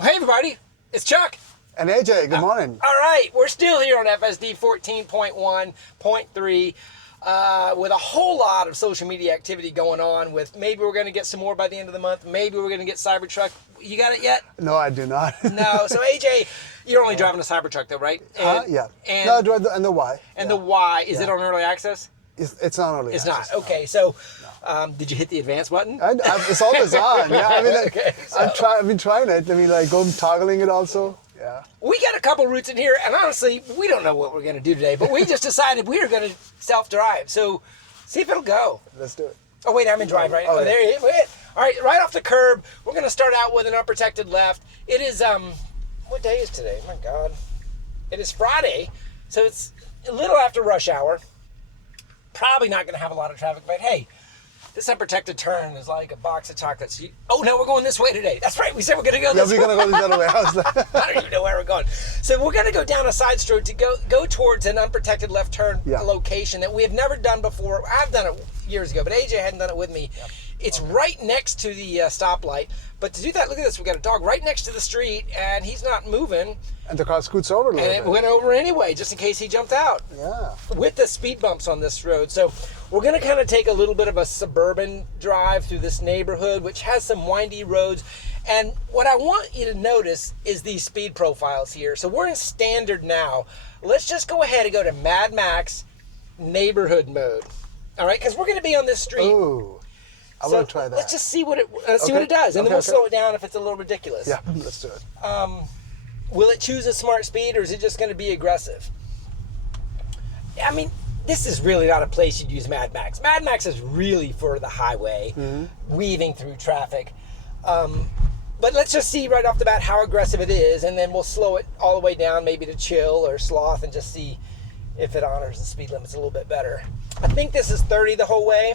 Hey everybody, it's Chuck. And AJ, good morning. All right, we're still here on FSD 14.1.3 with a whole lot of social media activity going on with maybe we're going to get some more by the end of the month. Maybe we're going to get Cybertruck. You got it yet? No, I do not. No. So AJ, you're only driving a Cybertruck though, right? Yeah. And, no, and the Y. And the Y, is it on early access? It's not early It's access. not. Okay, so did you hit the advance button? It's always on. Yeah, I mean, Okay, so- I've been trying it. I mean, like, go toggling it also. Yeah. We got a couple routes in here, and honestly, we don't know what we're going to do today, but we just decided we are going to self-drive. So see if it'll go. Let's do it. Oh, wait, I'm in drive, right? Oh, yeah. There it is. Wait. All right, right off the curb, we're going to start out with an unprotected left. It is, what day is today? My God. It is Friday, so it's a little after rush hour. Probably not going to have a lot of traffic, but hey, this unprotected turn is like a box of chocolates. Oh, no, we're going this way today. That's right. We said we're going to go this way. Yeah, we're going to go the other way. I was like, I don't even know where we're going. So we're going to go down a side street to go towards an unprotected left turn location that we have never done before. I've done it years ago, but AJ hadn't done it with me. Yep. It's right next to the stoplight. But to do that, look at this. We've got a dog right next to the street, and he's not moving. and the car scoots over a little bit. And it went over anyway, just in case he jumped out. Yeah. With the speed bumps on this road. So we're going to kind of take a little bit of a suburban drive through this neighborhood, which has some windy roads. And what I want you to notice is these speed profiles here. So we're in standard now. Let's just go ahead and go to Mad Max neighborhood mode. All right, because we're going to be on this street. Ooh. I want to try that. Let's just see what it does, and then we'll slow it down if it's a little ridiculous. Yeah, let's do it. Will it choose a smart speed, or is it just going to be aggressive? I mean, this is really not a place you'd use Mad Max. Mad Max is really for the highway, weaving through traffic. But let's just see right off the bat how aggressive it is, and then we'll slow it all the way down, maybe to chill or sloth, and just see if it honors the speed limits a little bit better. I think this is 30 the whole way.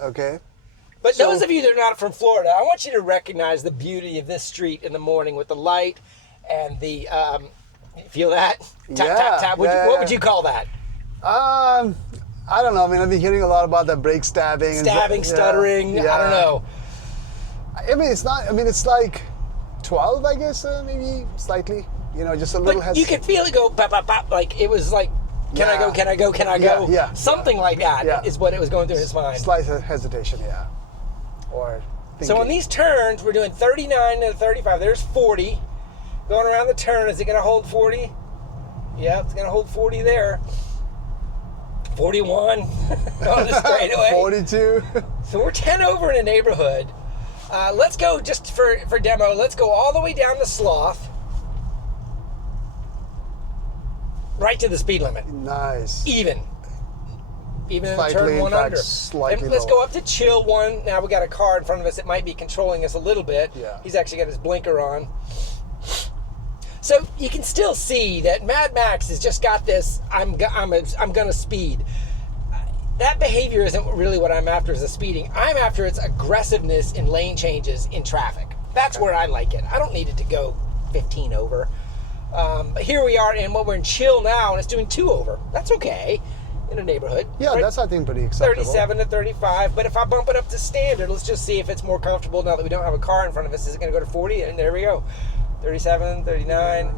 Okay. But those of you that are not from Florida, I want you to recognize the beauty of this street in the morning with the light and the, feel that? Tap, tap, tap. What would you call that? I don't know. I mean, I've been hearing a lot about that brake stabbing. Stabbing, stuttering, Yeah. I don't know. I mean, it's not, I mean, it's like 12, I guess, maybe slightly, just a little But you can feel it go, pop, pop, pop, like it was like, can I go, can I go, can I go? Yeah. Something like that is what it was going through his mind. Slight hesitation, yeah. Or thinking. So on these turns, we're doing 39 to 35. There's 40. Going around the turn, is it going to hold 40? Yeah, it's going to hold 40 there. 41 on the straightaway. 42. So we're 10 over in a neighborhood. Let's go, just for demo, let's go all the way down the sloth. Right to the speed limit. Nice. Even in Slightly, turn one in fact, under. slightly And let's lower. go up to chill one. Now we got a car in front of us that might be controlling us a little bit. Yeah. He's actually got his blinker on. So you can still see that Mad Max has just got this, I'm gonna speed. That behavior isn't really what I'm after as a speeding. I'm after its aggressiveness in lane changes in traffic. That's where I like it. I don't need it to go 15 over. But here we are, and we're in chill now, and it's doing 2 over. That's okay in a neighborhood. Yeah, right? that's, I think, pretty acceptable. 37 to 35. But if I bump it up to standard, let's just see if it's more comfortable now that we don't have a car in front of us. Is it going to go to 40? And there we go. 37, 39,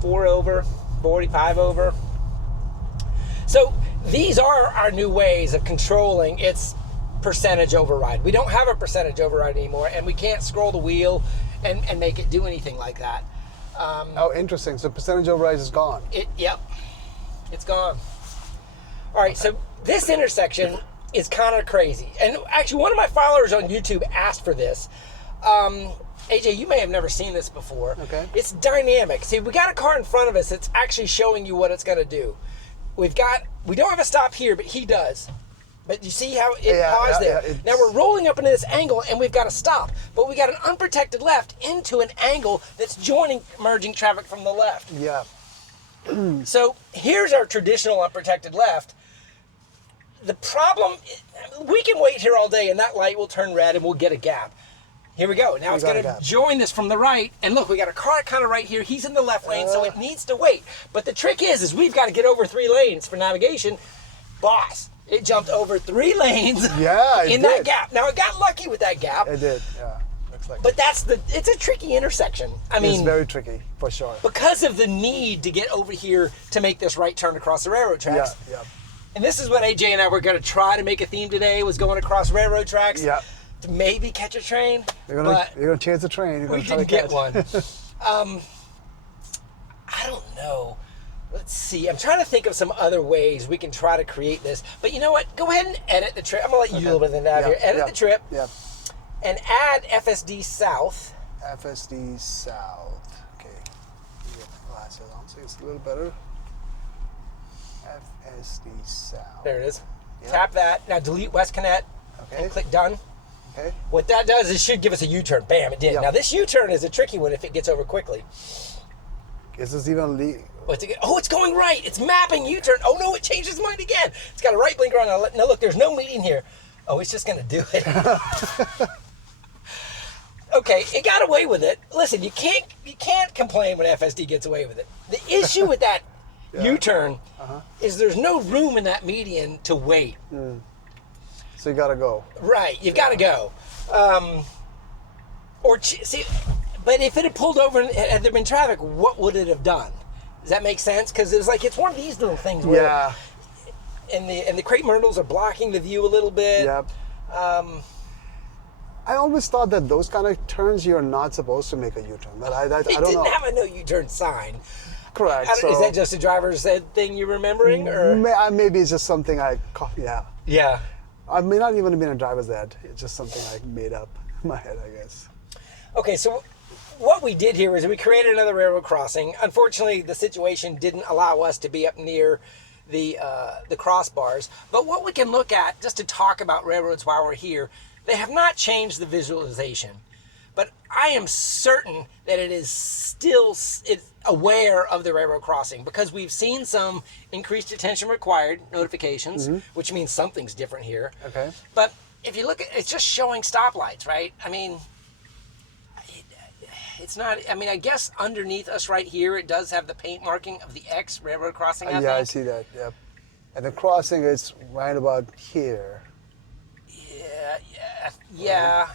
4 over, 45 over. So these are our new ways of controlling its percentage override. We don't have a percentage override anymore, and we can't scroll the wheel and make it do anything like that. Oh, interesting. So percentage override is gone. Yep, it's gone. All right, so this intersection is kind of crazy. And actually, one of my followers on YouTube asked for this. AJ, you may have never seen this before. Okay. It's dynamic. See, we got a car in front of us that's actually showing you what it's going to do. We don't have a stop here, but he does. But you see how it paused there. Now we're rolling up into this angle, and we've got to stop. But we got an unprotected left into an angle that's merging traffic from the left. Yeah. So here's our traditional unprotected left. The problem, we can wait here all day, and that light will turn red, and we'll get a gap. Here we go. Now it's going to join this from the right. And look, we got a car kind of right here. He's in the left lane, so it needs to wait. But the trick is we've got to get over 3 lanes for navigation. Boss, it jumped over 3 lanes Yeah, in that gap. Now, it got lucky with that gap. It did, yeah. looks like. But it's a tricky intersection. I mean, it's very tricky, for sure. because of the need to get over here to make this right turn across the railroad tracks. Yeah. And this is what AJ and I were going to try to make a theme today, was going across railroad tracks to maybe catch a train. You're gonna chase the train. You're we gonna didn't get one. I don't know. Let's see. I'm trying to think of some other ways we can try to create this. But you know what? Go ahead and edit the trip. I'm going to let you do a little bit of that here. Edit the trip. Yeah. And add FSD South. FSD South. Okay. Get my glasses on so it's a little better. FSD South. There it is. Yep. Tap that. Now delete West Connect. Okay. And click done. Okay. What that does is it should give us a U-turn. Bam, it did. Yep. Now this U-turn is a tricky one if it gets over quickly. Is this even it's going right. It's mapping U-turn. Oh no, it changed its mind again. It's got a right blinker on. Now look, there's no meeting here. Oh, it's just going to do it. Okay, it got away with it. Listen, you can't complain when FSD gets away with it. The issue with that U-turn is there's no room in that median to wait. So you gotta go. Right, you've got to go. But if it had pulled over and had there been traffic, what would it have done? Does that make sense? Because it's one of these little things where and the crepe myrtles are blocking the view a little bit. Yep. I always thought that those kind of turns you're not supposed to make a U-turn, but I don't know. It didn't have a no U-turn sign. Correct. Is that just a driver's ed thing you're remembering, or maybe it's just something I caught? Yeah. Yeah. I may not even have been a driver's ed. It's just something I made up in my head, I guess. Okay, so what we did here is we created another railroad crossing. Unfortunately, the situation didn't allow us to be up near the crossbars. But what we can look at, just to talk about railroads while we're here, they have not changed the visualization. But I am certain that it is still aware of the railroad crossing, because we've seen some increased attention required notifications, which means something's different here. Okay. But if you look at it's just showing stoplights, right? I mean, it's not, I guess underneath us right here, it does have the paint marking of the X railroad crossing, I think. I see that, yep. And the crossing is right about here. Yeah.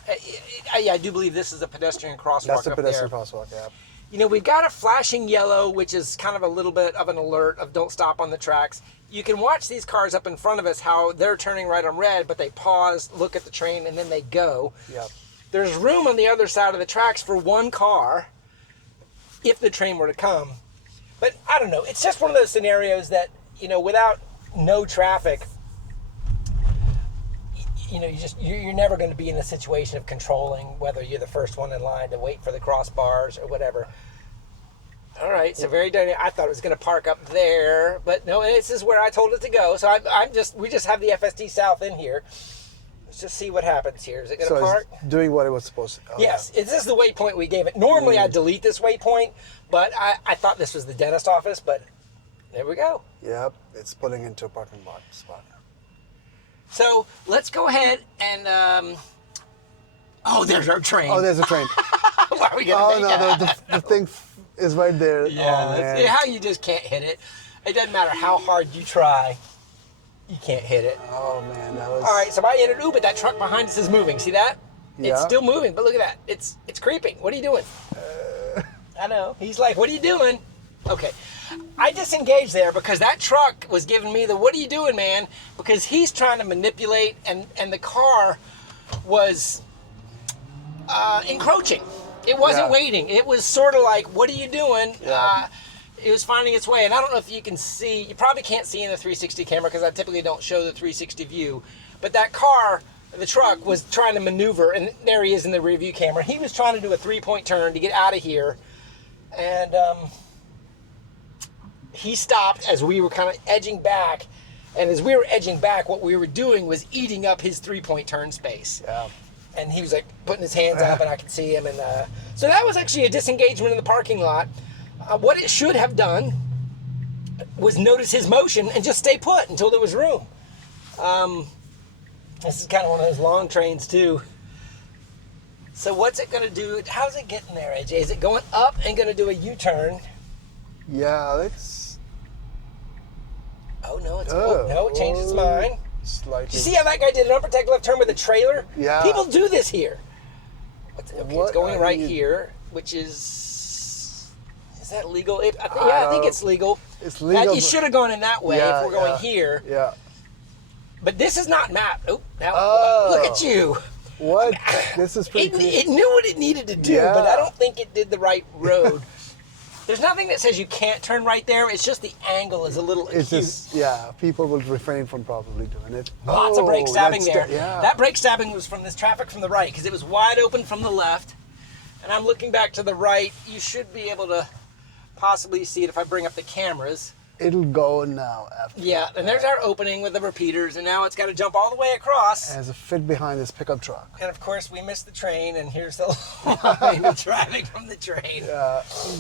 I do believe this is a pedestrian crosswalk. That's the pedestrian there. crosswalk, yeah. You know, we've got a flashing yellow, which is kind of a little bit of an alert of don't stop on the tracks. You can watch these cars up in front of us, how they're turning right on red, but they pause, look at the train, and then they go. Yep. There's room on the other side of the tracks for one car if the train were to come. But I don't know. It's just one of those scenarios that, without no traffic, you're never going to be in a situation of controlling whether you're the first one in line to wait for the crossbars or whatever. All right, so very dynamic. I thought it was going to park up there, but no, this is where I told it to go. So we just have the FSD South in here. Let's just see what happens here. Is it going to park? It's doing what it was supposed to. Yes, this is the waypoint we gave it. Normally I delete this waypoint, but I thought this was the dentist office, but there we go. Yep, it's pulling into a parking lot spot. So let's go ahead and, there's our train. Oh, there's a train. Why are we going to make that? The thing is right there. Yeah, oh, that's how you just can't hit it. It doesn't matter how hard you try, you can't hit it. Oh, man, that was... All right, so I entered, but that truck behind us is moving. See that? Yeah. It's still moving, but look at that. It's creeping. What are you doing? I know. He's like, what are you doing? Okay. I disengaged there because that truck was giving me the, what are you doing, man? Because he's trying to manipulate, and the car was encroaching. It wasn't waiting. It was sort of like, what are you doing? Yeah. It was finding its way. And I don't know if you can see, you probably can't see in the 360 camera because I typically don't show the 360 view. But that car, the truck, was trying to maneuver, and there he is in the rear view camera. He was trying to do a 3-point turn to get out of here. And he stopped as we were kind of edging back. And as we were edging back, what we were doing was eating up his 3-point turn space. Yeah. And he was like putting his hands up, and I could see him. And so that was actually a disengagement in the parking lot. What it should have done was notice his motion and just stay put until there was room. This is kind of one of those long trains too. So what's it going to do? How's it getting there, AJ? Is it going up and going to do a U-turn? Yeah, let's... Oh, no, it changed its mind. Slightly. Did you see how that guy did an unprotected left turn with a trailer? Yeah. People do this here. Okay, What it's going are right you- here, which is that legal? I think it's legal. It's legal. You should have gone in that way if we're going here. Yeah. But this is not mapped. Oh, now Oh. look at you. What? This is pretty cool. It knew what it needed to do, Yeah. but I don't think it did the right road. There's nothing that says you can't turn right there. It's just the angle is a little It's acute. just, yeah, people will refrain from probably doing it. Lots of brake stabbing that's there. yeah. That brake stabbing was from this traffic from the right because it was wide open from the left. And I'm looking back to the right. You should be able to possibly see it if I bring up the cameras. It'll go now after. Yeah, and there's our opening with the repeaters, and now it's got to jump all the way across. As a fit behind this pickup truck. And of course, we missed the train, and here's the line of traffic from the train.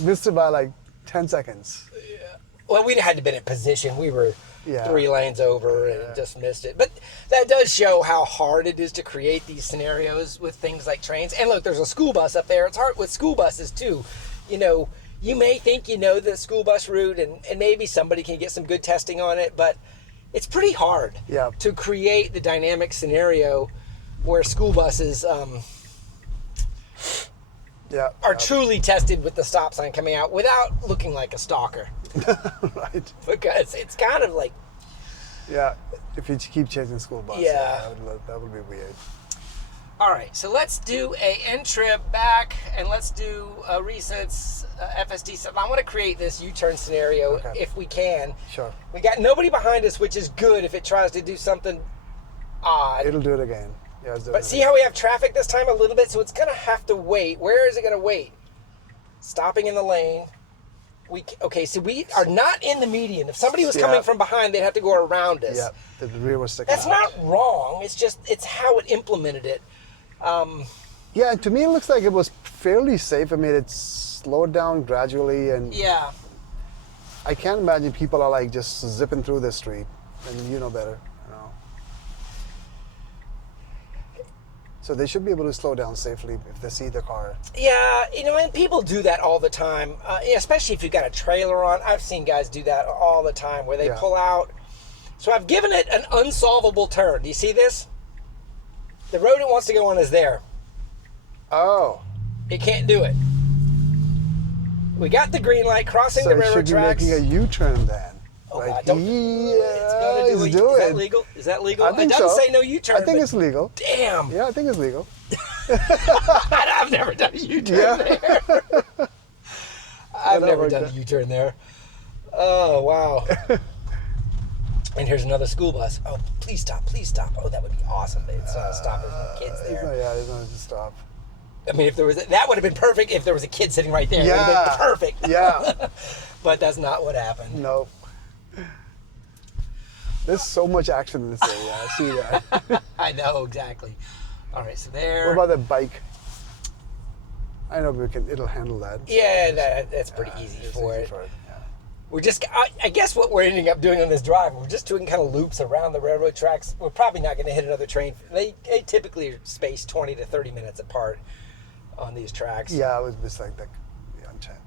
Missed it by like 10 seconds. Well, we had to been in position. We were Yeah. 3 lanes over and just missed it. But that does show how hard it is to create these scenarios with things like trains. And look, there's a school bus up there. It's hard with school buses too. You know, you may think you know the school bus route and maybe somebody can get some good testing on it, but it's pretty hard Yeah. to create the dynamic scenario where school buses Yeah. are truly tested with the stop sign coming out without looking like a stalker. Right. Because it's kind of like, Yeah. If you keep chasing school buses, Yeah. that would be weird. all right, so let's do a end trip back and let's do a resets FSD stuff. I want to create this U-turn scenario Okay. if we can. Sure. We got nobody behind us, which is good if it tries to do something odd. It'll do it again. Yeah, it's doing But it see how we have traffic this time a little bit, so it's gonna have to wait. Where is it gonna wait? Stopping in the lane. Okay, so we are not in the median. If somebody was coming Yeah. from behind, they'd have to go around us. Yeah, the rear was sticking That's out. not wrong. It's how it implemented it. Yeah, to me it looks like it was fairly safe. I mean, it's slowed down gradually, and Yeah. I can't imagine people are like just zipping through the street, and you know better, you know. So they should be able to slow down safely if they see the car. Yeah, you know, and people do that all the time, yeah, especially if you've got a trailer on. I've seen guys do that all the time where they Yeah. pull out. So I've given it an unsolvable turn. Do you see this? The road it wants to go on is there. Oh, It can't do it. We got the green light crossing so the it railroad should be tracks. making a U-turn then. Oh, Right? God, don't- Yeah, Gotta it's Is doing that it. legal? Is that legal? I think it doesn't so. say no U-turn. I think but it's legal. damn. Yeah, I think it's legal. I've never done a U-turn Yeah. there. I've that never worked done a out. U-turn there. Oh, wow. And here's another school bus. Oh, please stop, please stop. Oh, that would be awesome. But it's not a stop. There's no kids It's there. not, yeah, it's not to stop. I mean, if there was that would have been perfect if there was a kid sitting right there. It would have Yeah. been perfect. Yeah. But that's not what happened. No. There's so much action in this area. I see that. I know, exactly. All right, so there. What about the bike? I know it'll handle that. Yeah, that's pretty easy It's for easy it. yeah. We're just, I guess what we're ending up doing on this drive, we're just doing kind of loops around the railroad tracks. We're probably not going to hit another train. They typically are spaced 20 to 30 minutes apart on these tracks. Yeah, it was just like the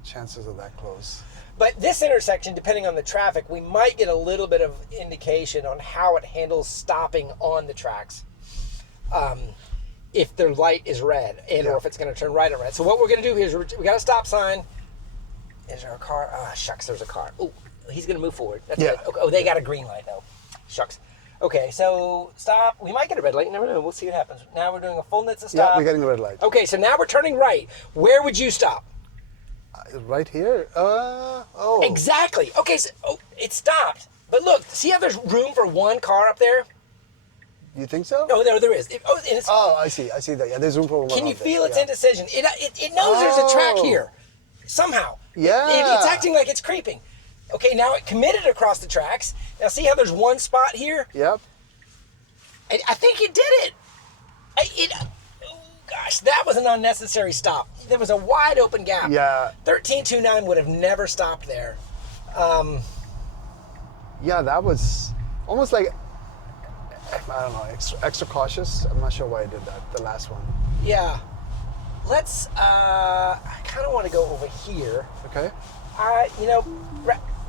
chances of that close. But this intersection, depending on the traffic, we might get a little bit of indication on how it handles stopping on the tracks. If their light is red and or if it's going to turn right or red. So what we're going to do here is we got a stop sign. Is there a car? Ah, shucks, there's a car. Oh, he's going to move forward. That's Yeah. good. Okay. Oh, they got a green light though. Shucks. Okay, so stop. We might get a red light. Never know. We'll see what happens. Now we're doing a full NHTSA stop. Yeah, we're getting the red light. Okay, so now we're turning right. Where would you stop? Right here? Oh. Exactly. Okay, so it stopped. But look, see how there's room for one car up there? You think so? Oh, there is. And it's, Oh, I see that. Yeah, there's room for one. can you out there. feel its Yeah. indecision? It knows there's a track Oh. here. Somehow. Yeah. It's acting like it's creeping. Okay, now it committed across the tracks. Now see how there's one spot here? Yep. I think it did it. Oh gosh, that was an unnecessary stop. There was a wide open gap. Yeah. 1329 would have never stopped there. Yeah, that was almost like, I don't know, extra cautious. I'm not sure why I did that, the last one. Yeah. Let's, I kind of want to go over here. Okay.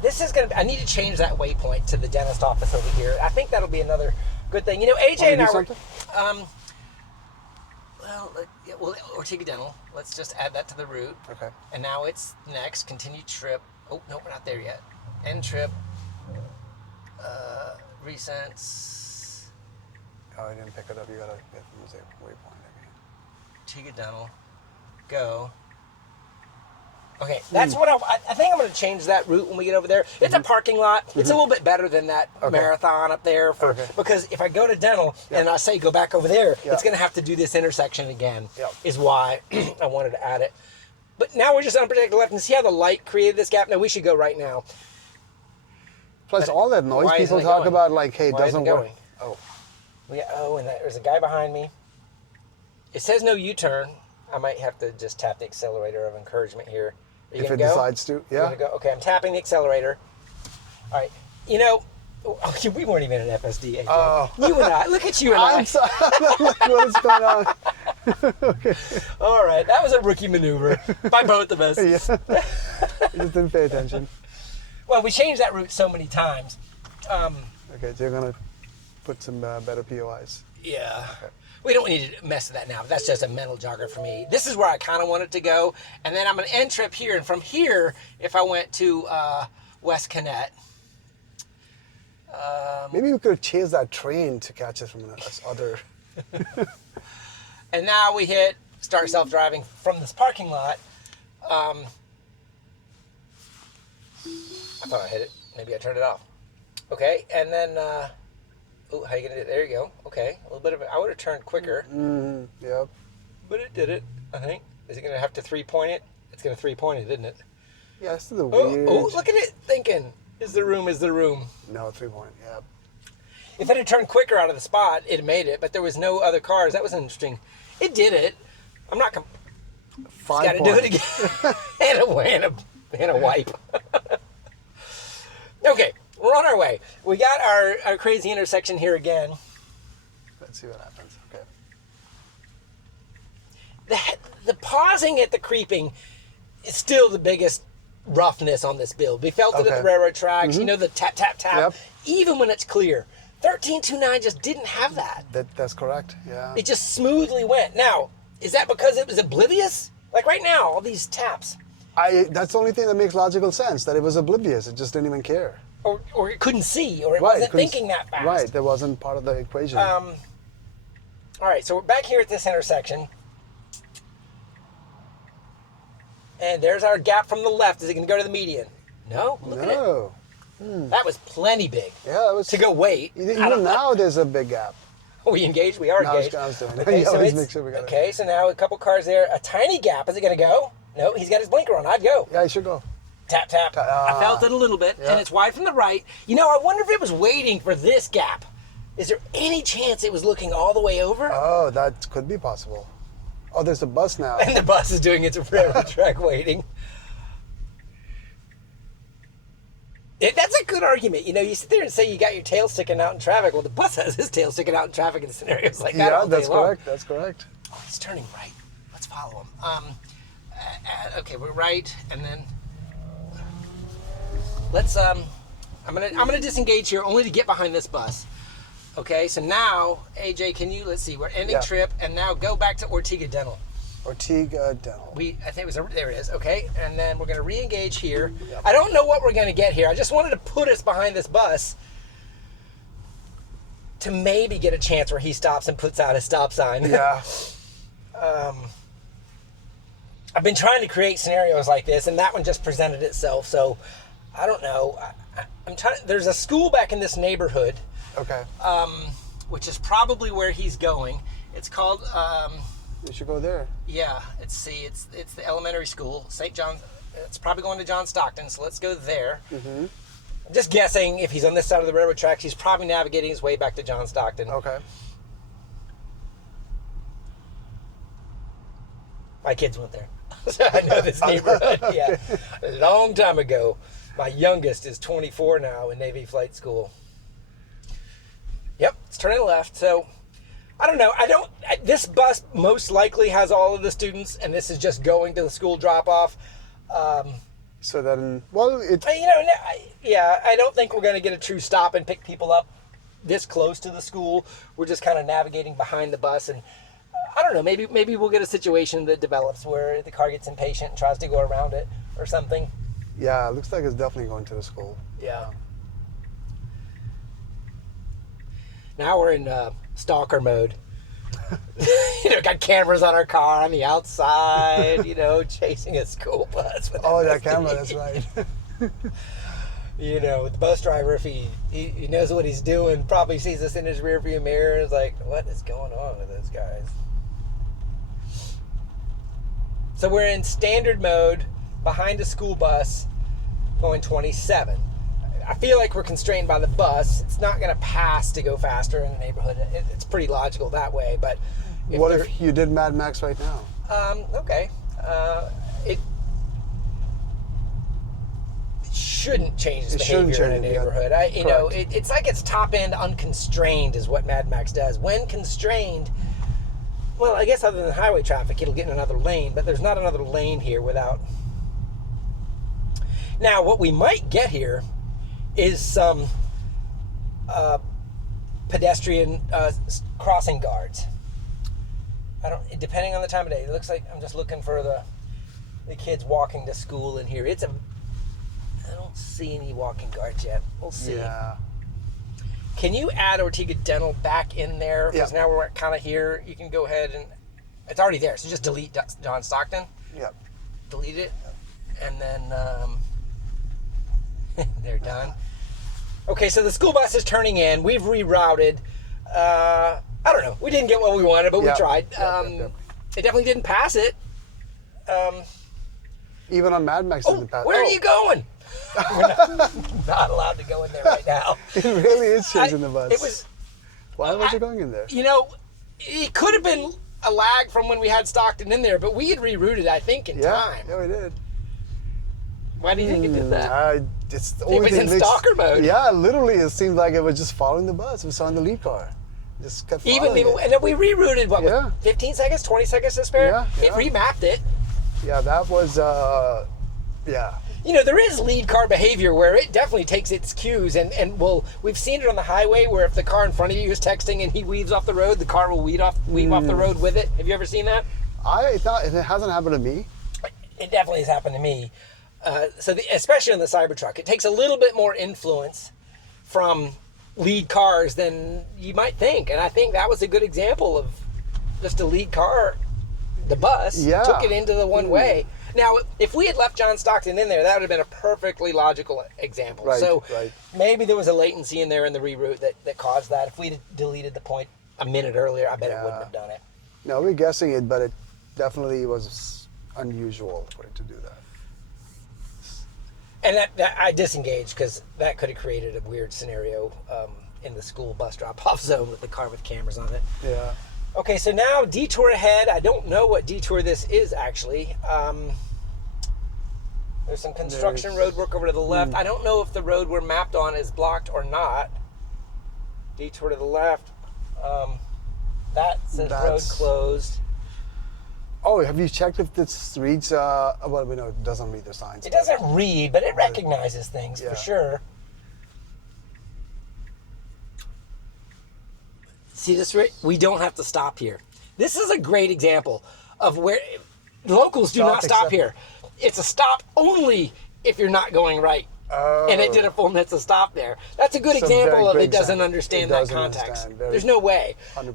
This is going to, I need to change that waypoint to the dentist office over here. I think that'll be another good thing. You know, AJ and I were, something? well, Ortega Dental. Let's just add that to the route. Okay. And now it's next. Continue trip. Oh, no, we're not there yet. End trip. Recents. Oh, I didn't pick it up. You gotta get from the waypoint again. Ortega Dental. Go. Okay, that's what I think I'm going to change that route when we get over there. It's a parking lot. It's a little bit better than that marathon up there because if I go to Dental and I say go back over there, it's going to have to do this intersection again. Is why I wanted to add it. But now we're just unprotected left and see how the light created this gap. No, we should go right now. Plus all that noise people talk about, like, hey, it doesn't work. Oh, and there's a guy behind me. It says no U-turn. I might have to just tap the accelerator of encouragement here. Are you if gonna it go? decides to, yeah. Go? Okay, I'm tapping the accelerator. All right. You know, we weren't even in FSD, AJ. You and I. Look at you and I'm sorry. What is going on? Okay. All right. That was a rookie maneuver by both of us. Yeah. I just didn't pay attention. Well, we changed that route so many times. Okay, so you're going to put some better POIs. Yeah. Okay. We don't need to mess with that now, but that's just a mental jogger for me. This is where I kind of want it to go. And then I'm going to end trip here. And from here, if I went to West Connect. Maybe we could chase that train to catch it from this other. And now we hit start self-driving from this parking lot. I thought I hit it. Maybe I turned it off. Okay, and then... Oh, how you gonna do it? There you go. Okay, a little bit of it. I would have turned quicker. Yep. But it did it, I think. Is it gonna have to 3-point it? It's gonna 3-point it, isn't it? Yeah, it's the weird. Oh, look at it thinking. Is the room? No, 3-point, yeah. If it had turned quicker out of the spot, it made it, but there was no other cars. That was interesting. It did it. I'm not gonna... 5 Gotta do it again. and a wipe. Okay. We're on our way. We got our crazy intersection here again. Let's see what happens. Okay. The pausing at the creeping is still the biggest roughness on this build. We felt it at the railroad tracks. You know, the tap, tap, tap. Yep. Even when it's clear. 13.2.9 just didn't have that. That's correct, yeah. It just smoothly went. Now, is that because it was oblivious? Like right now, all these taps. That's the only thing that makes logical sense, that it was oblivious. It just didn't even care. Or it couldn't see, or it wasn't thinking that fast. Right, that wasn't part of the equation. All right, so we're back here at this intersection. And there's our gap from the left. Is it going to go to the median? No? Look at it. That was plenty big. Yeah, it was. To go wait. Even now there's a big gap. We engaged? We are engaged. I was doing it. Okay, so always make sure we got okay, so now a couple cars there. A tiny gap. Is it going to go? No, he's got his blinker on. I'd go. Yeah, you should go. Tap, tap. I felt it a little bit, and it's wide from the right. You know, I wonder if it was waiting for this gap. Is there any chance it was looking all the way over? Oh, that could be possible. Oh, there's a bus now. And the bus is doing its railroad track waiting. That's a good argument. You know, you sit there and say you got your tail sticking out in traffic. Well, the bus has his tail sticking out in traffic in scenarios like that all day that's long. correct. That's correct. Oh, he's turning right. Let's follow him. Okay, we're right, and then... Let's I'm gonna disengage here only to get behind this bus. Okay, so now AJ, can you let's see, we're ending trip and now go back to Ortega Dental. Ortega Dental. I think it was there it is. Okay, and then we're gonna re-engage here. Yep. I don't know what we're gonna get here. I just wanted to put us behind this bus to maybe get a chance where he stops and puts out his stop sign. Yeah. I've been trying to create scenarios like this, and that one just presented itself. So. I don't know. I'm trying. There's a school back in this neighborhood. Okay. Which is probably where he's going. It's called. We should go there. Yeah. It's the elementary school, St. John. It's probably going to John Stockton. So let's go there. I'm just guessing if he's on this side of the railroad tracks, he's probably navigating his way back to John Stockton. Okay. My kids went there. So I know this neighborhood. Yeah. A long time ago. My youngest is 24 now in Navy flight school. Yep, it's turning left. So, I don't know. This bus most likely has all of the students, and this is just going to the school drop-off. So then, well, it... You know, I don't think we're going to get a true stop and pick people up this close to the school. We're just kind of navigating behind the bus, and I don't know. Maybe we'll get a situation that develops where the car gets impatient and tries to go around it or something. Yeah, it looks like it's definitely going to the school. Yeah. Now we're in stalker mode. Got cameras on our car on the outside, chasing a school bus. With Oh, FSD. that camera, that's right. The bus driver, if he knows what he's doing, probably sees us in his rearview mirror and is like, what is going on with those guys? So we're in standard mode behind a school bus going 27. I feel like we're constrained by the bus. It's not going to pass to go faster in the neighborhood. It's pretty logical that way. But what if you did Mad Max right now? Okay. It shouldn't change its behavior in a neighborhood. It's like it's top end unconstrained is what Mad Max does. When constrained, well, I guess other than highway traffic, it'll get in another lane. But there's not another lane here without. Now, what we might get here is some pedestrian crossing guards. Depending on the time of day. It looks like I'm just looking for the kids walking to school in here. I don't see any walking guards yet. We'll see. Yeah. Can you add Ortega Dental back in there? Because Yeah. now we're kind of here. You can go ahead and it's already there. So just delete John Stockton. Yep. Delete it, and then they're done. Okay, so the school bus is turning in. We've rerouted. I don't know. We didn't get what we wanted, but we tried. Yep. It definitely didn't pass it. Even on Mad Max doesn't pass. Where are you going? We're not allowed to go in there right now. It really is changing the bus. It was. Why was it going in there? It could have been a lag from when we had Stockton in there, but we had rerouted, I think, in time. Yeah, we did. Why do you think it did that? It's the It only was thing in makes- stalker mode. Yeah, literally, it seemed like it was just following the bus. It was on the lead car. Just kept following it. And then we rerouted, what, Yeah. with 15 seconds, 20 seconds to spare? Yeah, It yeah. remapped it. Yeah, that was, yeah. There is lead car behavior where it definitely takes its cues, and we've seen it on the highway where if the car in front of you is texting and he weaves off the road, the car will weave off the road with it. Have you ever seen that? I thought it hasn't happened to me. It definitely has happened to me. Especially on the Cybertruck, it takes a little bit more influence from lead cars than you might think, and I think that was a good example of just a lead car. The bus took it into the one way. Now, if we had left John Stockton in there, that would have been a perfectly logical example. Right, so right. maybe there was a latency in there in the reroute that caused that. If we'd deleted the point a minute earlier, I bet it wouldn't have done it. No, we're guessing it, but it definitely was unusual for it to do that. And that I disengaged because that could have created a weird scenario in the school bus drop-off zone with the car with cameras on it. Yeah. Okay, so now detour ahead. I don't know what detour this is actually. There's some construction road work over to the left. I don't know if the road we're mapped on is blocked or not. Detour to the left. That says road closed. Oh, have you checked if this reads, well, we know it doesn't read the signs. It doesn't read, but it recognizes things for Yeah. sure. See this, Rick? We don't have to stop here. This is a great example of where locals do not stop here. It's a stop only if you're not going right. And it did a full nets of stop there. That's a good example of it doesn't understand that context. There's no way. 100%.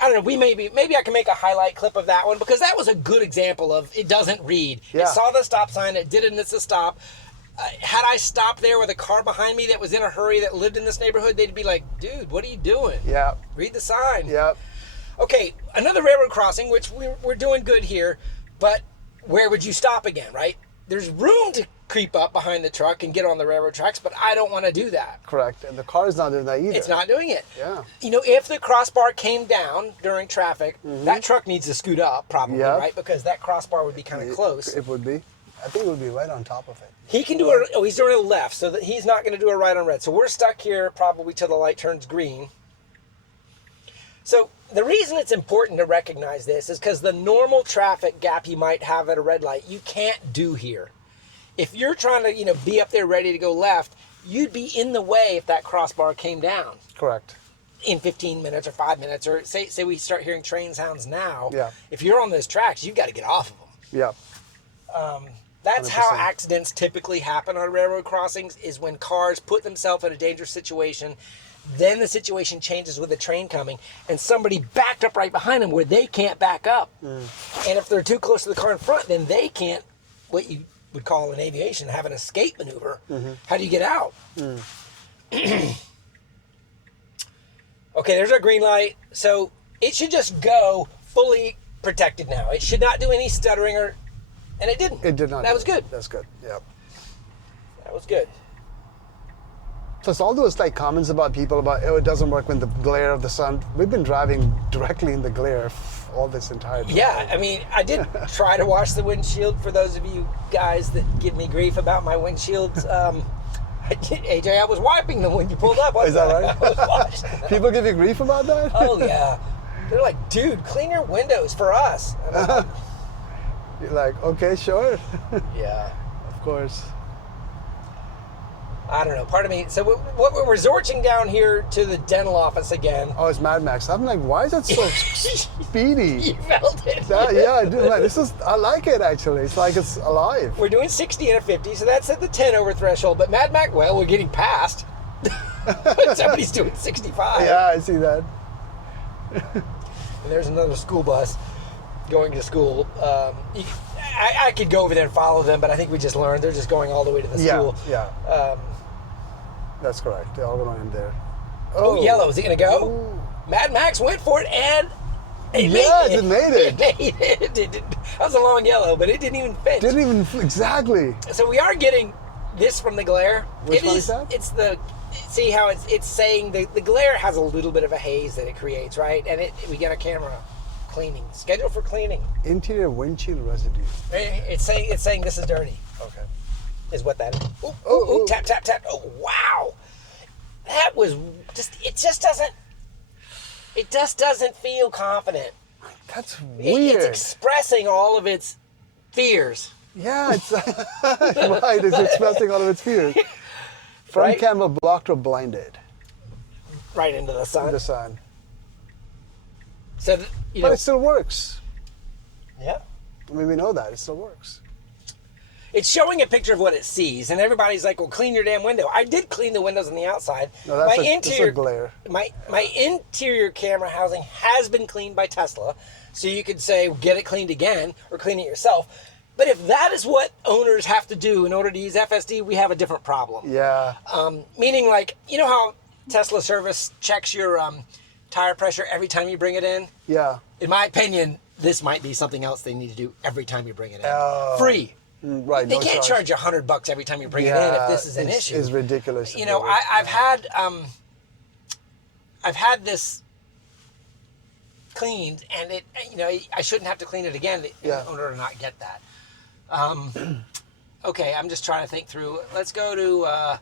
I don't know. Maybe I can make a highlight clip of that one because that was a good example of it doesn't read. Yeah. It saw the stop sign. It did a nets of stop. Had I stopped there with a car behind me that was in a hurry that lived in this neighborhood, they'd be like, "Dude, what are you doing? Yeah. Read the sign." Yeah. Okay, another railroad crossing, which we're doing good here, but where would you stop again, right? There's room to creep up behind the truck and get on the railroad tracks, but I don't want to do that. Correct. And the car is not doing that either. It's not doing it. Yeah. If the crossbar came down during traffic, that truck needs to scoot up probably, right? Because that crossbar would be kind of close. It would be. I think it would be right on top of it. He can do he's doing a left, so that he's not going to do a right on red. So we're stuck here probably till the light turns green. So the reason it's important to recognize this is because the normal traffic gap you might have at a red light, you can't do here. If you're trying to, be up there ready to go left, you'd be in the way if that crossbar came down. Correct. in 15 minutes or 5 minutes, or say we start hearing train sounds now. Yeah. If you're on those tracks, you've got to get off of them. Yeah. That's 100%. how accidents typically happen on railroad crossings, is when cars put themselves in a dangerous situation. Then the situation changes with a train coming, and somebody backed up right behind them where they can't back up. And if they're too close to the car in front, then they can't, what you would call in aviation, have an escape maneuver. How do you get out? Okay, there's our green light. So it should just go fully protected now. It should not do any stuttering, and it didn't. It did not. That was good. That's good. Yeah. That was good. Plus, all those like comments about people about, oh, it doesn't work when the glare of the sun. We've been driving directly in the glare all this entire time. Yeah, I mean, I did try to wash the windshield. For those of you guys that give me grief about my windshields, AJ, I was wiping them when you pulled up. Is that right? I was washing them. People give you grief about that? Oh yeah, they're like, dude, clean your windows for us. And I'm like, You're like, okay, sure. yeah. Of course. I don't know. Part of me. So what we're resorting down here to the dental office again. Oh, it's Mad Max. I'm like, why is that so speedy? You felt it. Yeah, I do. Like, I like it actually. It's like it's alive. We're doing 60 and a 50, so that's at the 10 over threshold. But Mad Max, well, we're getting past. Somebody's doing 65. Yeah, I see that. And there's another school bus going to school. I could go over there and follow them, but I think we just learned they're just going all the way to the school. Yeah. That's correct. They're all going in there. Oh, yellow. Is he going to go? Ooh. Mad Max went for it, and it made it made it. It made it. That was a long yellow, but it didn't even fit. Exactly. So we are getting this from the glare. Which one is that? It's the, see how it's saying the glare has a little bit of a haze that it creates, right? And we get a camera cleaning, scheduled for cleaning. Interior windshield residue. It's saying this is dirty. Okay. Is what that is. Ooh, tap, tap, tap. Oh, wow. That was just, it just doesn't feel confident. That's weird. It's expressing all of its fears. Yeah, it's right. It's expressing all of its fears. Front Right? camera blocked or blinded. Right into the sun. The sun. So, But it still works. yeah. I mean, we know that. It still works. It's showing a picture of what it sees, and everybody's like, well, clean your damn window. I did clean the windows on the outside. No, that's a glare. My interior camera housing has been cleaned by Tesla, so you could say, get it cleaned again, or clean it yourself. But if that is what owners have to do in order to use FSD, we have a different problem. Yeah. Meaning, like, you know how Tesla service checks your tire pressure every time you bring it in? Yeah. In my opinion, this might be something else they need to do every time you bring it in. Oh. Free. Right. They no can't charge you $100 every time you bring it in if this is an issue. It's ridiculous. You know, I've had this cleaned, and it, you know, I shouldn't have to clean it again in order to not get that. Okay, I'm just trying to think through. Let's go to,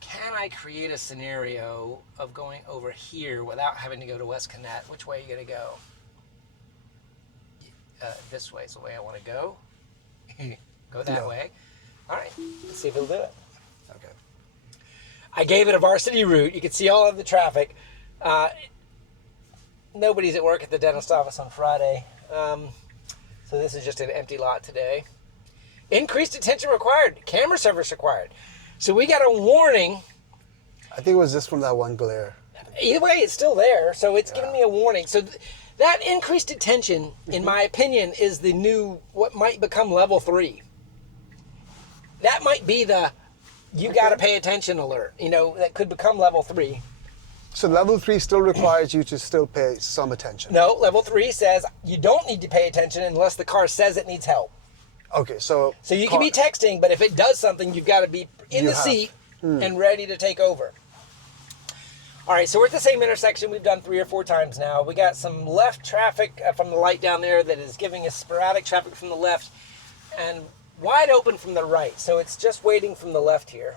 can I create a scenario of going over here without having to go to West Connect? Which way are you going to go? This way is the way I want to go. Go that way. All right, let's see if it'll do it. Okay. I gave it a varsity route. You can see all of the traffic. Nobody's at work at the dentist office on Friday. So this is just an empty lot today. Increased attention required. Camera service required. So we got a warning. I think it was just from that one glare. Either way, it's still there. So it's giving me a warning. So that increased attention, in my opinion, is the new, what might become level 3. That might be the, you got to pay attention alert. You know, that could become level 3. So level 3 still requires you to still pay some attention. No, level 3 says you don't need to pay attention unless the car says it needs help. Okay, so you can be texting, but if it does something, you've got to be in the seat and ready to take over. All right, so we're at the same intersection we've done 3 or 4 times now. We got some left traffic from the light down there that is giving us sporadic traffic from the left and wide open from the right. So it's just waiting from the left here.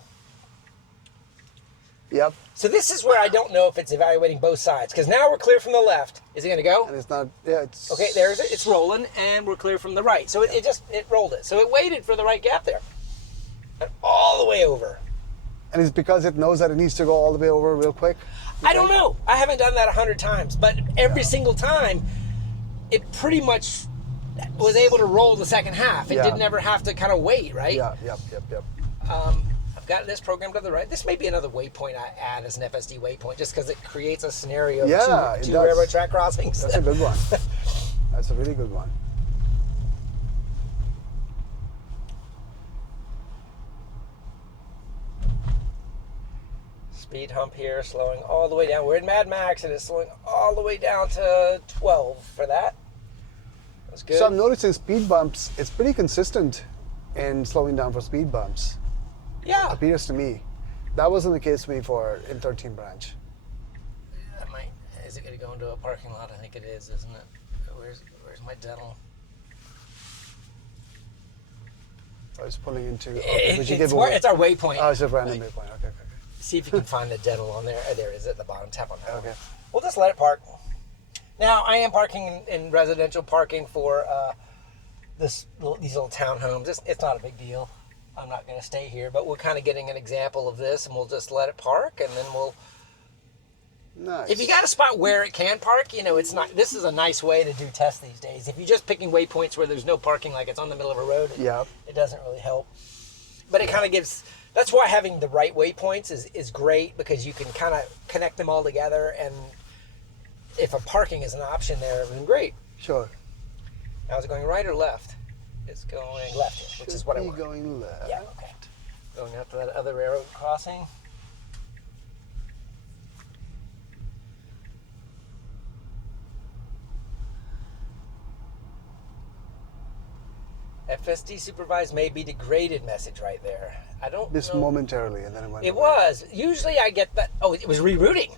Yep. So this is where I don't know if it's evaluating both sides, because now we're clear from the left. Is it going to go? And it's not, it's... Okay, there's it. It's rolling, and we're clear from the right. So it rolled it. So it waited for the right gap there. And all the way over. And it's because it knows that it needs to go all the way over real quick? I don't know. I haven't done that 100 times, but every single time, it pretty much was able to roll the second half. It didn't ever have to kind of wait, right? Yeah, yep. I've got this programmed to the right. This may be another waypoint I add as an FSD waypoint, just because it creates a scenario of two railroad track crossings. That's a good one. That's a really good one. Speed hump here, slowing all the way down. We're in Mad Max, and it's slowing all the way down to 12 for that. That's good. So I'm noticing speed bumps, it's pretty consistent in slowing down for speed bumps. Yeah. It appears to me. That wasn't the case for me in 13 branch. That might, is it going to go into a parking lot? I think it is, isn't it? Where's my dental? I was pulling into... It's our waypoint. Oh, it's a random waypoint. Okay. See if you can find the dental on there. There it is at the bottom. Tap on that. Okay. We'll just let it park. Now, I am parking in residential parking for these little townhomes. It's not a big deal. I'm not going to stay here, but we're kind of getting an example of this, and we'll just let it park, and then we'll... Nice. If you got a spot where it can park, it's not... This is a nice way to do tests these days. If you're just picking waypoints where there's no parking, like it's on the middle of a road, it doesn't really help. But it kind of gives... That's why having the right waypoints is great, because you can kind of connect them all together, and if a parking is an option there, then great. Sure. Now, is it going right or left? It's going left here, which is what I want. Going left. Yeah, okay. Going out to that other railroad crossing. FSD Supervised may be degraded message right there. I don't This know. momentarily, and then it went It away. was. Usually I get that. Oh, it was rerouting.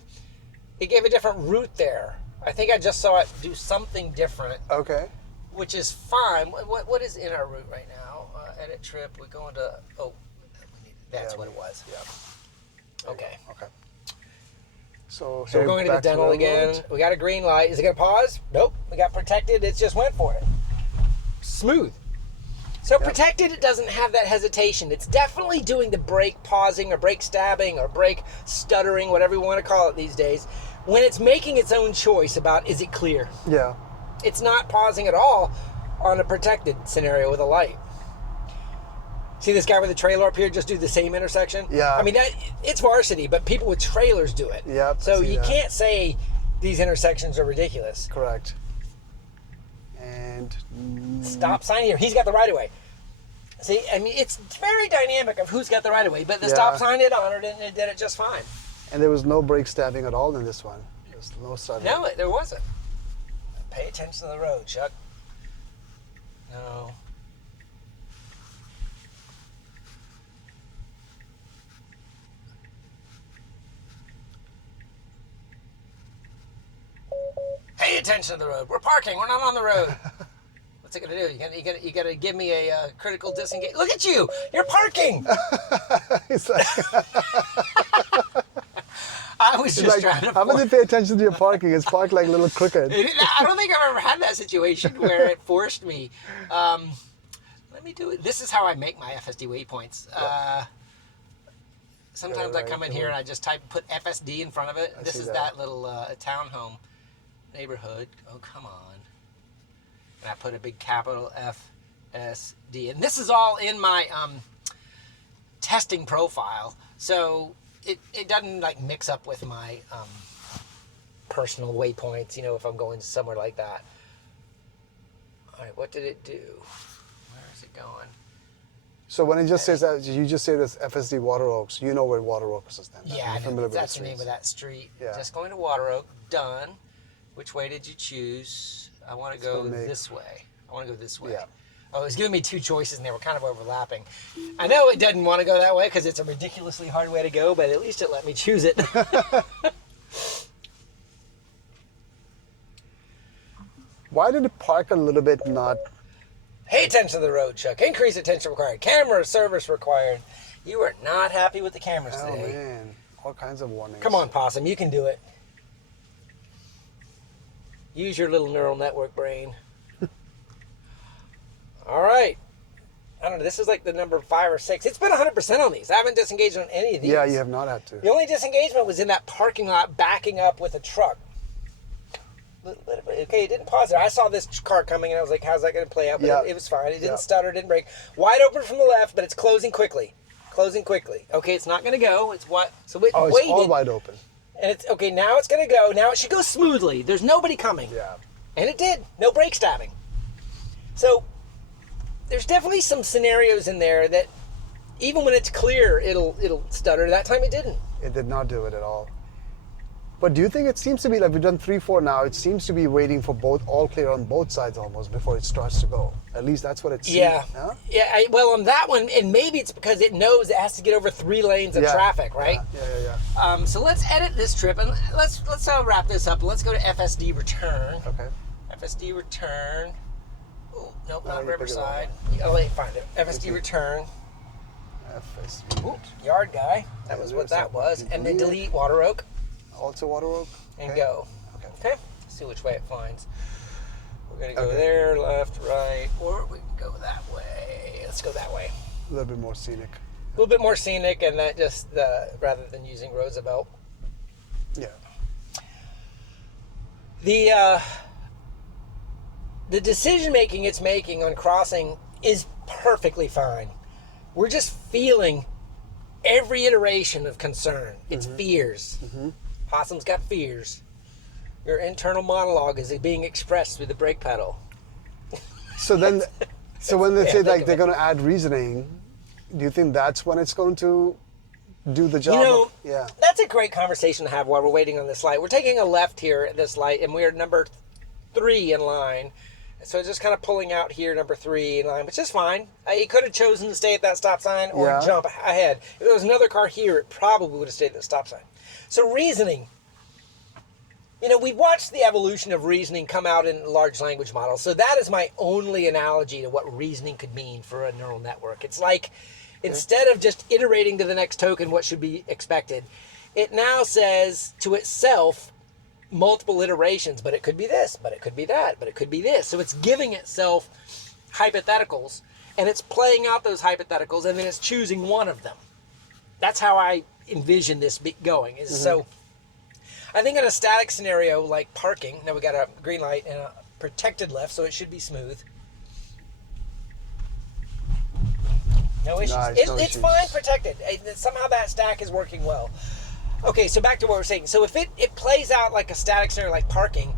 It gave a different route there. I think I just saw it do something different, Okay. which is fine. What is in our route right now? Edit trip. We're going to... Oh, that's what it was. Yeah. Okay. Okay. So So we're going to the back dental railroad. again. We got a green light. Is it going to pause? Nope. We got protected. It just went for it. Smooth. So protected, it doesn't have that hesitation. It's definitely doing the brake pausing or brake stabbing or brake stuttering, whatever you want to call it these days, when it's making its own choice about is it clear. Yeah. It's not pausing at all on a protected scenario with a light. See this guy with the trailer up here just do the same intersection? Yeah. I mean, it's varsity, but people with trailers do it. Yep, So I see you that. can't say these intersections are ridiculous. Correct. And Stop sign here. He's got the right of way. See, I mean, it's very dynamic of who's got the right of way, but the stop sign, it honored it and it did it just fine. and there was no brake stabbing at all in this one. There's no stuttering. No, there wasn't. Pay attention to the road, Chuck. No. Pay attention to the road. We're parking. We're not on the road. What's it gonna do? You gotta give me a critical disengage. Look at you! You're parking. It's like, I was just trying to. how about they pay attention to your parking? It's parked like a little crooked. I don't think I've ever had that situation where it forced me. Let me do it. This is how I make my FSD waypoints. Sometimes I come in here and I just put FSD in front of it. This is that little townhome neighborhood. Oh, come on. And I put a big capital FSD. And this is all in my testing profile. So it doesn't like mix up with my personal waypoints, if I'm going somewhere like that. All right, what did it do? Where is it going? So when it just says that, you just say this FSD Water Oaks, you know where Water Oaks is then. Yeah, that's the name of that street. Yeah. Just going to Water Oak. Done. Which way did you choose? I want to go this way. I want to go this way. Yeah. Oh, it was giving me two choices and they were kind of overlapping. I know it doesn't want to go that way because it's a ridiculously hard way to go, but at least it let me choose it. Why did it park a little bit not? Pay attention to the road, Chuck. Increase attention required. Camera service required. You are not happy with the cameras Oh today. man, all kinds of warnings. Come on, Possum, you can do it. Use your little neural network brain. All right. I don't know, this is like the number 5 or 6. It's been 100% on these. I haven't disengaged on any of these. Yeah, you have not had to. The only disengagement was in that parking lot backing up with a truck. Okay, it didn't pause there. I saw this car coming and I was like, how's that going to play out? But it was fine. It didn't stutter, didn't brake. Wide open from the left, but it's closing quickly. Closing quickly. Okay, it's not going to go. It's what? So it it's waited. all wide open. And it's, okay, now it's going to go. Now it should go smoothly. There's nobody coming. Yeah. And it did. No brake stabbing. So there's definitely some scenarios in there that even when it's clear, it'll stutter. That time it didn't. It did not do it at all. But do you think it seems to be like we've done 3, 4 now? It seems to be waiting for all clear on both sides almost before it starts to go. At least that's what it seems. Yeah. Huh? Yeah. Well, on that one, and maybe it's because it knows it has to get over 3 lanes of traffic, right? Yeah. So let's edit this trip and let's wrap this up. Let's go to FSD return. Okay. FSD return. Oh, nope, not you pick it Riverside. Oh, let me find it. FSD return. FSD. Ooh, yard guy. That was what that was. And then delete Water Oak. Also Water Oak. And go. Okay. Let's see which way it finds. We're going to go there, left, right, or we can go that way. Let's go that way. A little bit more scenic. A little bit more scenic, and that just rather than using Roosevelt. Yeah. The decision making it's making on crossing is perfectly fine. We're just feeling every iteration of concern. It's fears. Possum's got fears. Your internal monologue is being expressed through the brake pedal. So then, when they say like they're going to add reasoning, do you think that's when it's going to do the job? That's a great conversation to have while we're waiting on this light. We're taking a left here at this light, and we're number 3 in line. So it's just kind of pulling out here, number 3 in line, which is fine. He could have chosen to stay at that stop sign or jump ahead. If there was another car here, it probably would have stayed at the stop sign. So reasoning. We've watched the evolution of reasoning come out in large language models. So that is my only analogy to what reasoning could mean for a neural network. It's like, instead of just iterating to the next token what should be expected, it now says to itself multiple iterations, but it could be this, but it could be that, but it could be this. So it's giving itself hypotheticals, and it's playing out those hypotheticals, and then it's choosing one of them. That's how I envision this going. So I think in a static scenario like parking, now we got a green light and a protected left, so it should be smooth. No issues. Nice, It's fine protected. Somehow that stack is working well. Okay, so back to what we're saying. So if it plays out like a static scenario like parking,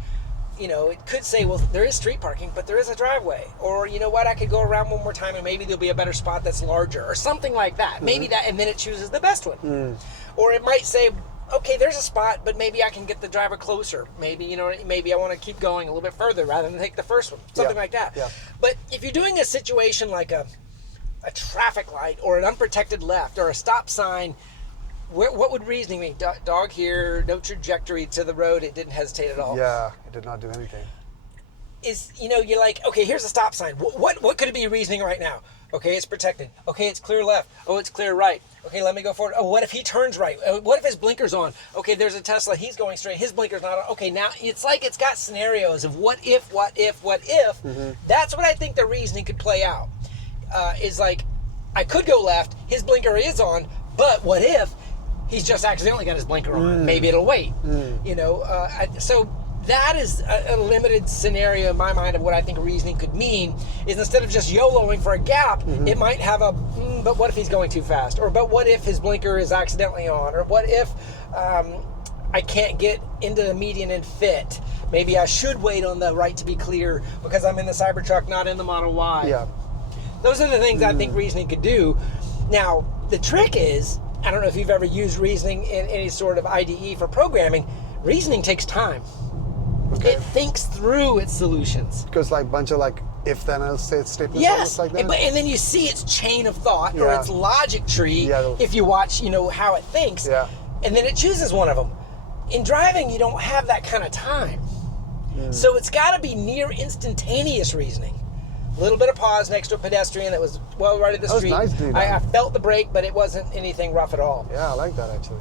it could say, well, there is street parking, but there is a driveway. Or, you know what, I could go around one more time and maybe there'll be a better spot that's larger or something like that. Maybe that, and then it chooses the best one. Or it might say, okay, there's a spot, but maybe I can get the driver closer. Maybe, maybe I want to keep going a little bit further rather than take the first one. Something like that. Yeah. But if you're doing a situation like a traffic light or an unprotected left or a stop sign, what would reasoning mean? Dog here, no trajectory to the road, it didn't hesitate at all. Yeah, it did not do anything. You're like, okay, here's a stop sign. What could it be reasoning right now? Okay, it's protected. Okay, it's clear left. Oh, it's clear right. Okay, let me go forward. Oh, what if he turns right? What if his blinker's on? Okay, there's a Tesla. He's going straight. His blinker's not on. Okay, now it's like it's got scenarios of what if. That's what I think the reasoning could play out. Is like, I could go left. His blinker is on, but what if he's just accidentally got his blinker on? Maybe it'll wait. So that is a limited scenario in my mind of what I think reasoning could mean, is instead of just YOLOing for a gap, it might have but what if he's going too fast? Or but what if his blinker is accidentally on? Or what if I can't get into the median and fit? Maybe I should wait on the right to be clear because I'm in the Cybertruck, not in the Model Y. Yeah. Those are the things I think reasoning could do. Now, the trick is, I don't know if you've ever used reasoning in any sort of IDE for programming, reasoning takes time. Okay. It thinks through its solutions. Because like bunch of like if then else statements. Yes, like that. And then you see its chain of thought or its logic tree if you watch, how it thinks. Yeah. And then it chooses one of them. In driving, you don't have that kind of time. So it's got to be near instantaneous reasoning. A little bit of pause next to a pedestrian that was well right at the street. Nice, dude. I felt the brake, but it wasn't anything rough at all. Yeah, I like that actually.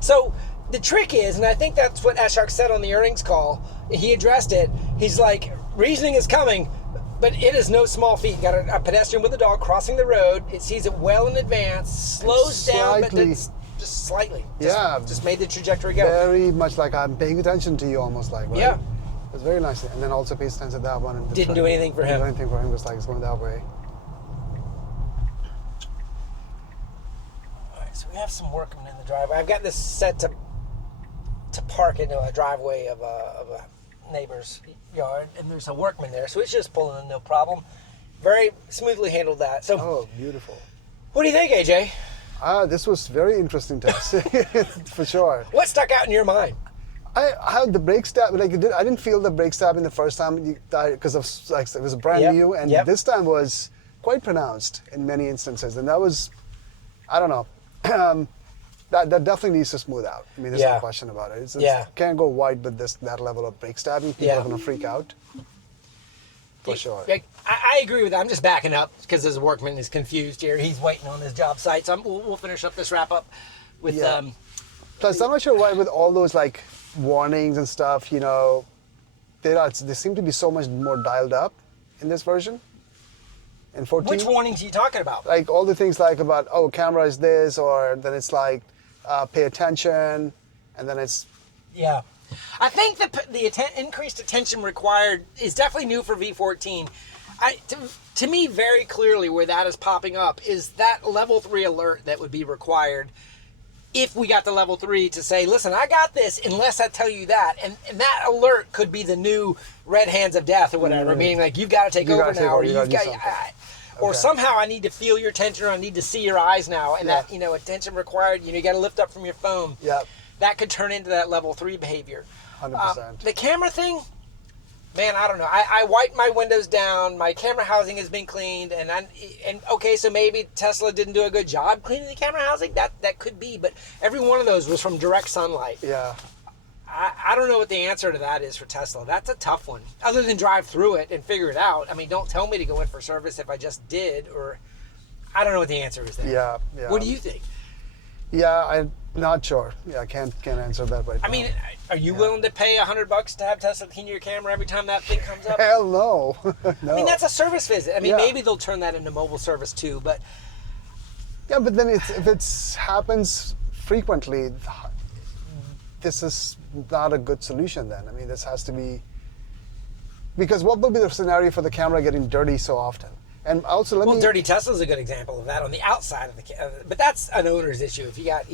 So the trick is, and I think that's what Ashok said on the earnings call, he addressed it. He's like, reasoning is coming, But it is no small feat. Got a pedestrian with a dog crossing the road. It sees it well in advance, slows down, but it's just slightly. Just made the trajectory go. Very much like I'm paying attention to you, almost like, right? Yeah. It's very nice. And then also pays attention to that one. And Didn't do anything for him. Didn't do anything for him. Just like it's going that way. All right, so we have some workmen in the driveway. I've got this set to park into a driveway of a neighbor's yard, and there's a workman there, so it's just pulling in, no problem. Very smoothly handled that. So, oh, beautiful. What do you think, AJ? This was very interesting test, for sure. What stuck out in your mind? I had the brake stab, like I didn't feel the brake stabbing the first time because of like it was brand new, and this time was quite pronounced in many instances, and that was, I don't know, that definitely needs to smooth out. I mean, there's no question about it. It's can't go wide with that level of brake stabbing. People are gonna freak out. For sure. I agree with that. I'm just backing up because this workman is confused here. He's waiting on his job site, so we'll finish up this wrap up with. Plus, I'm not sure why with all those like warnings and stuff, you know, they seem to be so much more dialed up in this version. In 14. Which warnings are you talking about? Like all the things like about camera is this, or then it's like pay attention, and then it's. Yeah. I think the increased attention required is definitely new for V14. To me, very clearly where that is popping up is that level 3 alert that would be required if we got the level 3 to say, listen, I got this unless I tell you that. And that alert could be the new red hands of death or whatever, meaning like you've got to take over now, or you've got... Or somehow I need to feel your attention, or I need to see your eyes now, and that attention required. You got to lift up from your phone. Yeah. That could turn into that level 3 behavior. 100%. The camera thing, man, I don't know. I wiped my windows down. My camera housing has been cleaned, and okay, so maybe Tesla didn't do a good job cleaning the camera housing. That could be, but every one of those was from direct sunlight. Yeah. I don't know what the answer to that is for Tesla. That's a tough one. Other than drive through it and figure it out. I mean, don't tell me to go in for service if I just did, or I don't know what the answer is there. Yeah. What do you think? Yeah, I'm not sure. Yeah, I can't answer that right now. I mean, are you willing to pay $100 to have Tesla clean your camera every time that thing comes up? Hell no. No. I mean, that's a service visit. I mean, maybe they'll turn that into mobile service too, but... Yeah, but then if it happens frequently, this is not a good solution then. I mean, this has to be... Because what will be the scenario for the camera getting dirty so often? And also, Dirty Tesla's a good example of that on the outside of the but that's an owner's issue. If you got,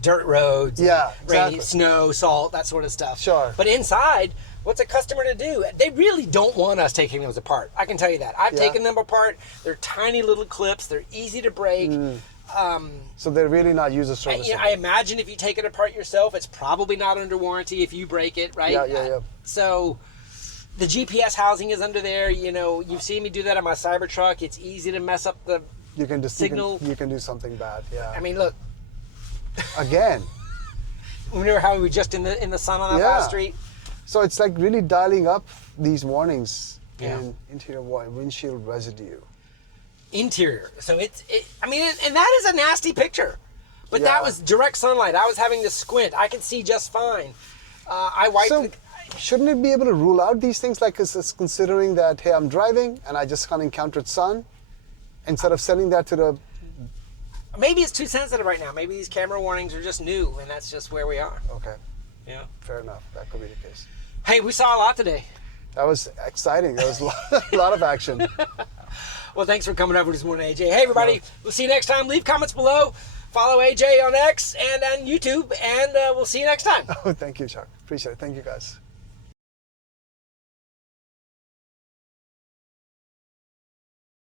dirt roads, rainy, snow, salt, that sort of stuff. Sure. But inside, what's a customer to do? They really don't want us taking those apart. I can tell you that. I've taken them apart. They're tiny little clips. They're easy to break. So they're really not user service. I imagine if you take it apart yourself, it's probably not under warranty if you break it, right? Yeah. So... The GPS housing is under there. You've seen me do that on my Cybertruck. It's easy to mess up the signal. You can do something bad. Yeah. I mean, look. Again. Remember how we were just in the sun on that last street? So it's like really dialing up these warnings in interior windshield residue. Interior. So and that is a nasty picture. But that was direct sunlight. I was having to squint. I could see just fine. I wiped Shouldn't it be able to rule out these things, like it's considering that, hey, I'm driving and I just kind of encountered sun, instead of sending that to the... Maybe it's too sensitive right now. Maybe these camera warnings are just new, and that's just where we are. Okay. Yeah. Fair enough. That could be the case. Hey, we saw a lot today. That was exciting. There was a lot of action. Well, thanks for coming over this morning, AJ. Hey, everybody. We'll see you next time. Leave comments below. Follow AJ on X and on YouTube, and we'll see you next time. Oh, thank you, Chuck. Appreciate it. Thank you, guys.